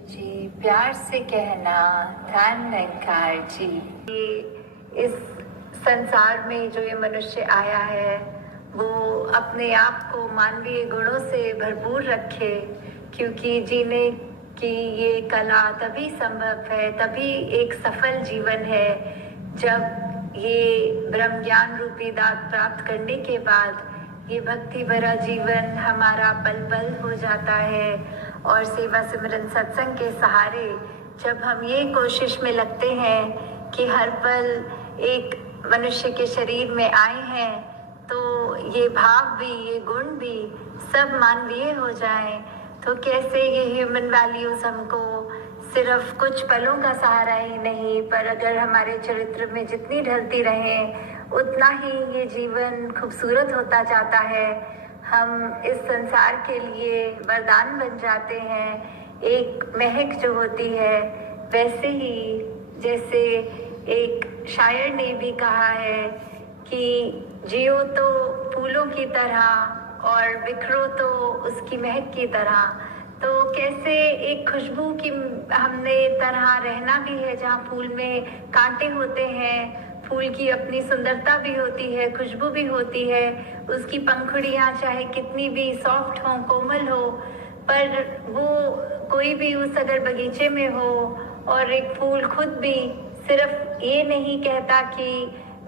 जी प्यार से कहना ध्यान निरंकार जी। ये इस संसार में जो ये मनुष्य आया है वो अपने आप को मानवीय गुणों से भरपूर रखे, क्योंकि जीने की ये कला तभी संभव है, तभी एक सफल जीवन है जब ये ब्रह्म ज्ञान रूपी दात प्राप्त करने के बाद ये भक्ति भरा जीवन हमारा पल पल हो जाता है। और सेवा सिमरन सत्संग के सहारे जब हम ये कोशिश में लगते हैं कि हर पल एक मनुष्य के शरीर में आए हैं तो ये भाव भी, ये गुण भी सब मानवीय हो जाएं, तो कैसे ये ह्यूमन वैल्यूज हमको सिर्फ कुछ पलों का सहारा ही नहीं, पर अगर हमारे चरित्र में जितनी ढलती रहे उतना ही ये जीवन खूबसूरत होता जाता है। हम इस संसार के लिए वरदान बन जाते हैं। एक महक जो होती है, वैसे ही जैसे एक शायर ने भी कहा है कि जियो तो फूलों की तरह और बिखरो तो उसकी महक की तरह। तो कैसे एक खुशबू की हमने तरह रहना भी है, जहाँ फूल में कांटे होते हैं, फूल की अपनी सुंदरता भी होती है, खुशबू भी होती है, उसकी पंखुड़ियाँ चाहे कितनी भी सॉफ्ट हो, कोमल हो, पर वो कोई भी उस अगर बगीचे में हो और एक फूल खुद भी सिर्फ ये नहीं कहता कि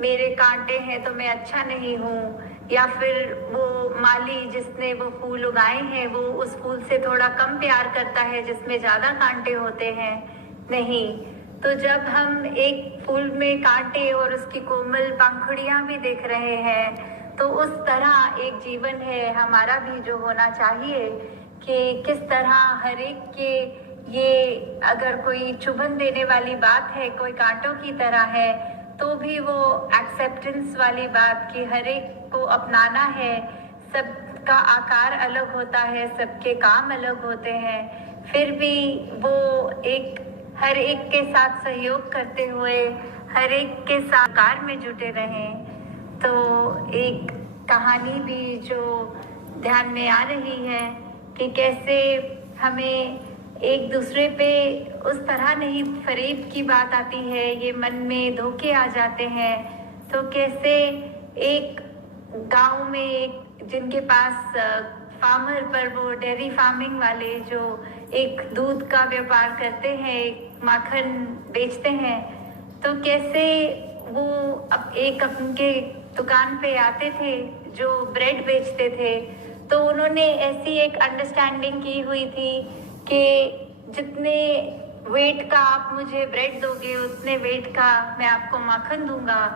मेरे कांटे हैं तो मैं अच्छा नहीं हूँ, या फिर वो माली जिसने वो फूल उगाए हैं वो उस फूल से थोड़ा कम प्यार करता है जिसमें ज़्यादा कांटे होते हैं, नहीं। तो जब हम एक फूल में कांटे और उसकी कोमल पंखुड़ियाँ भी देख रहे हैं, तो उस तरह एक जीवन है हमारा भी जो होना चाहिए कि किस तरह हर एक के ये अगर कोई चुभन देने वाली बात है, कोई कांटों की तरह है, तो भी वो एक्सेप्टेंस वाली बात कि हर एक को अपनाना है। सबका आकार अलग होता है, सबके काम अलग होते हैं, फिर भी वो एक हर एक के साथ सहयोग करते हुए हर एक के साकार में जुटे रहें। तो एक कहानी भी जो ध्यान में आ रही है कि कैसे हमें एक दूसरे पे उस तरह नहीं फरेब की बात आती है, ये मन में धोखे आ जाते हैं। तो कैसे एक गांव में एक जिनके पास फार्मर पर वो डेयरी फार्मिंग वाले जो एक दूध का व्यापार करते हैं, एक माखन बेचते हैं, तो कैसे वो एक अपने दुकान पे आते थे जो ब्रेड बेचते थे, तो उन्होंने ऐसी एक अंडरस्टैंडिंग की हुई थी कि जितने वेट का आप मुझे ब्रेड दोगे उतने वेट का मैं आपको माखन दूंगा।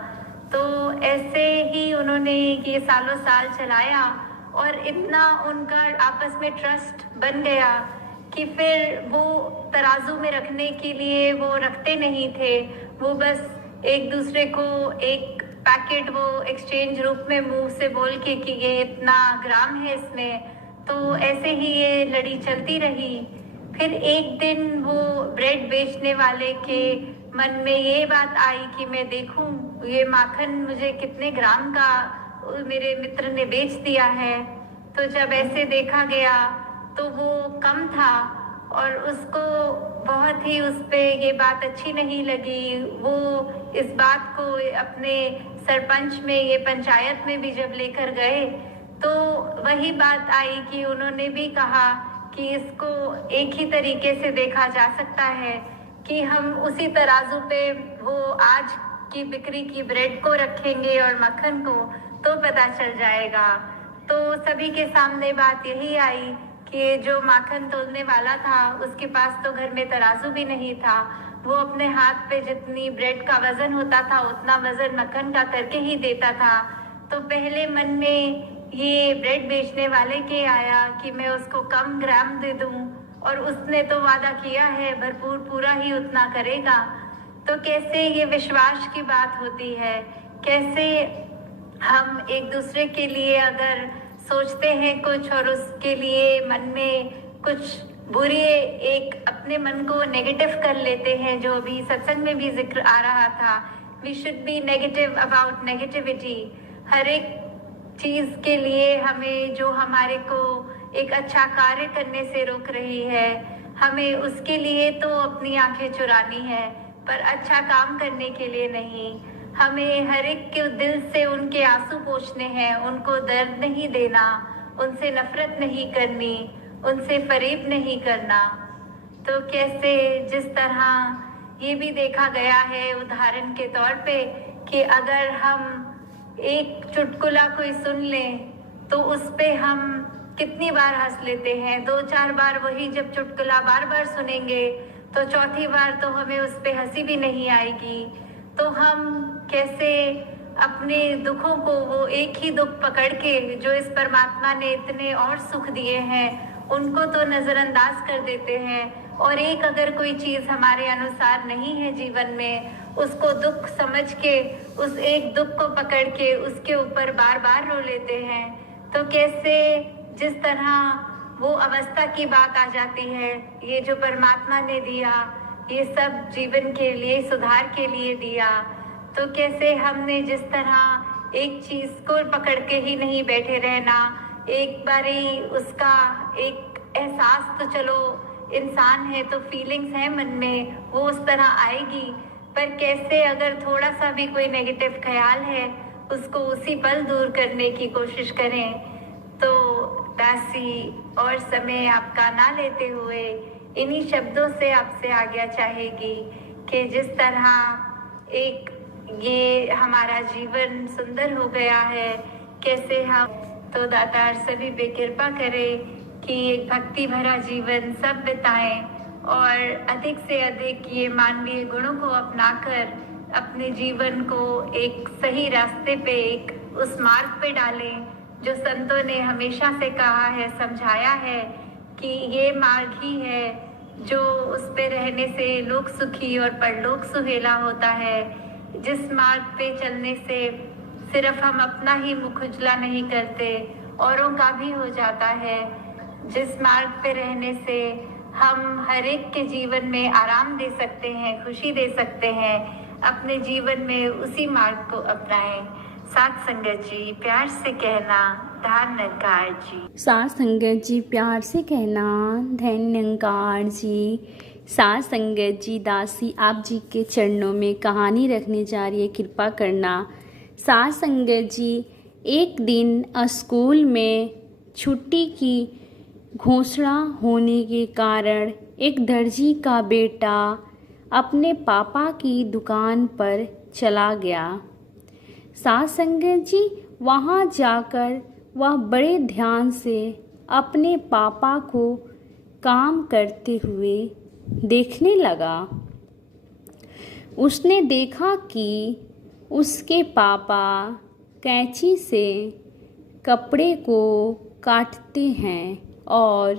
तो ऐसे ही उन्होंने ये सालों साल चलाया और इतना उनका आपस में ट्रस्ट बन गया कि फिर वो तराजू में रखने के लिए वो रखते नहीं थे, वो बस एक दूसरे को एक पैकेट वो एक्सचेंज रूप में मुंह से बोल के कि ये इतना ग्राम है इसमें, तो ऐसे ही ये लड़ी चलती रही। फिर एक दिन वो ब्रेड बेचने वाले के मन में ये बात आई कि मैं देखूं ये माखन मुझे कितने ग्राम का मेरे मित्र ने बेच दिया है। तो जब ऐसे देखा गया तो वो कम था और उसको बहुत ही उस पे ये बात अच्छी नहीं लगी। वो इस बात को अपने सरपंच में, ये पंचायत में भी जब लेकर गए तो वही बात आई कि उन्होंने भी कहा कि इसको एक ही तरीके से देखा जा सकता है कि हम उसी तराजू पे वो आज की बिक्री की ब्रेड को रखेंगे और मक्खन को, तो पता चल जाएगा। तो सभी के सामने बात यही आई कि जो माखन तोलने वाला था उसके पास तो घर में तराजू भी नहीं था, वो अपने हाथ पे जितनी ब्रेड का वजन होता था उतना वजन मक्खन का करके ही देता था। तो पहले मन में ये ब्रेड बेचने वाले के आया कि मैं उसको कम ग्राम दे दूं, और उसने तो वादा किया है भरपूर पूरा ही उतना करेगा। तो कैसे ये विश्वास की बात होती है, कैसे हम एक दूसरे के लिए अगर सोचते हैं कुछ और उसके लिए मन में कुछ बुरी एक अपने मन को नेगेटिव कर लेते हैं, जो अभी सत्संग में भी जिक्र आ रहा था, we should be negative about negativity. हर एक चीज के लिए हमें जो हमारे को एक अच्छा कार्य करने से रोक रही है, हमें उसके लिए तो अपनी आंखें चुरानी है, पर अच्छा काम करने के लिए नहीं। हमें हर एक के दिल से उनके आंसू पोंछने हैं, उनको दर्द नहीं देना, उनसे नफरत नहीं करनी, उनसे फरेब नहीं करना। तो कैसे, जिस तरह ये भी देखा गया है उदाहरण के तौर पे कि अगर हम एक चुटकुला कोई सुन लें तो उस पे हम कितनी बार हंस लेते हैं। 2-4 बार वही जब चुटकुला बार बार सुनेंगे तो चौथी बार तो हमें उस पे हंसी भी नहीं आएगी। तो हम कैसे अपने दुखों को, वो एक ही दुख पकड़ के जो इस परमात्मा ने इतने और सुख दिए हैं उनको तो नज़रअंदाज कर देते हैं, और एक अगर कोई चीज़ हमारे अनुसार नहीं है जीवन में, उसको दुख समझ के उस एक दुख को पकड़ के उसके ऊपर बार बार रो लेते हैं। तो कैसे, जिस तरह वो अवस्था की बात आ जाती है, ये जो परमात्मा ने दिया ये सब जीवन के लिए, सुधार के लिए दिया, तो कैसे हमने जिस तरह एक चीज़ को पकड़ के ही नहीं बैठे रहना, एक बारी उसका एक एहसास, तो चलो इंसान है तो फीलिंग्स है मन में, वो उस तरह आएगी, पर कैसे अगर थोड़ा सा भी कोई नेगेटिव ख्याल है उसको उसी पल दूर करने की कोशिश करें। तो दासी और समय आपका ना लेते हुए इन्हीं शब्दों से आपसे आज्ञा चाहेगी कि जिस तरह एक ये हमारा जीवन सुंदर हो गया है, कैसे हम तो दातार सभी पे कृपा करे कि एक भक्ति भरा जीवन सब बिताएं और अधिक से अधिक ये मानवीय गुणों को अपनाकर अपने जीवन को एक सही रास्ते पे, एक उस मार्ग पे डालें जो संतों ने हमेशा से कहा है, समझाया है कि ये मार्ग ही है जो उस पे रहने से लोक सुखी और परलोक सुहेला होता है। जिस मार्ग पे चलने से सिर्फ हम अपना ही मुख उजला नहीं करते, औरों का भी हो जाता है। जिस मार्ग पे रहने से हम हर एक के जीवन में आराम दे सकते हैं, खुशी दे सकते हैं, अपने जीवन में उसी मार्ग को अपनाएं। साथ संगत जी प्यार से कहना, धन्यकार जी। साथ संगत जी प्यार से कहना, धन्यकार जी। साथ संगत जी, दासी आप जी के चरणों में कहानी रखने जा रही है, कृपा करना। साथ संगत जी, एक दिन स्कूल में छुट्टी की घोषणा होने के कारण एक दर्जी का बेटा अपने पापा की दुकान पर चला गया। साथ संगत जी, वहाँ जाकर वह बड़े ध्यान से अपने पापा को काम करते हुए देखने लगा। उसने देखा कि उसके पापा कैंची से कपड़े को काटते हैं और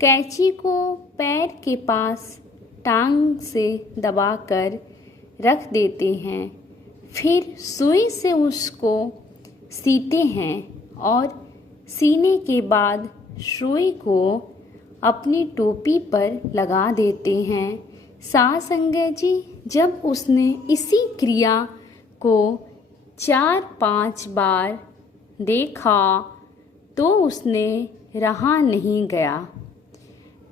कैंची को पैर के पास टांग से दबाकर रख देते हैं, फिर सुई से उसको सीते हैं और सीने के बाद सुई को अपनी टोपी पर लगा देते हैं। साथ संगत जी, जब उसने इसी क्रिया को 4-5 बार देखा तो उसने रहा नहीं गया।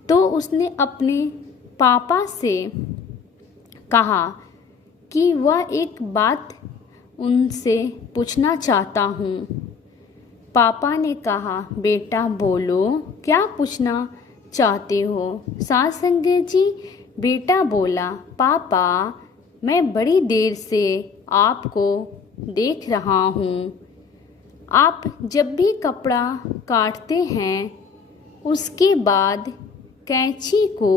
तो उसने अपने पापा से कहा कि वह एक बात उनसे पूछना चाहता हूँ। पापा ने कहा, बेटा बोलो, क्या पूछना चाहते हो? साथ संगत जी, बेटा बोला, पापा मैं बड़ी देर से आपको देख रहा हूँ। आप जब भी कपड़ा काटते हैं उसके बाद कैंची को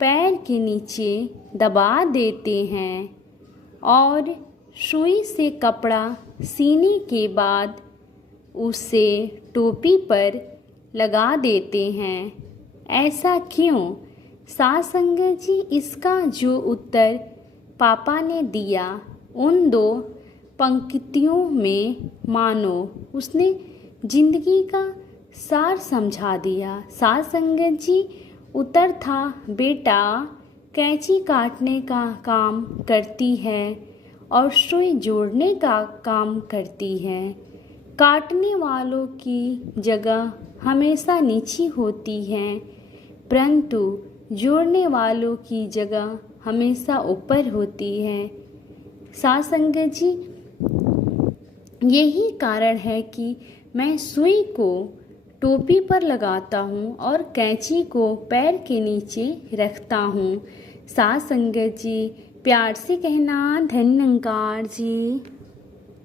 पैर के नीचे दबा देते हैं और सुई से कपड़ा सीने के बाद उसे टोपी पर लगा देते हैं। ऐसा क्यों? साथ संगत जी, इसका जो उत्तर पापा ने दिया उन 2 पंक्तियों में मानो उसने जिंदगी का सार समझा दिया। साथ संगत जी, उत्तर था, बेटा कैंची काटने का काम करती है और सुई जोड़ने का काम करती है। काटने वालों की जगह हमेशा नीची होती है, परंतु जोड़ने वालों की जगह हमेशा ऊपर होती है। साथ संगत जी, यही कारण है कि मैं सुई को टोपी पर लगाता हूँ और कैंची को पैर के नीचे रखता हूँ। साथ संगत जी, प्यार से कहना धन्यकार जी।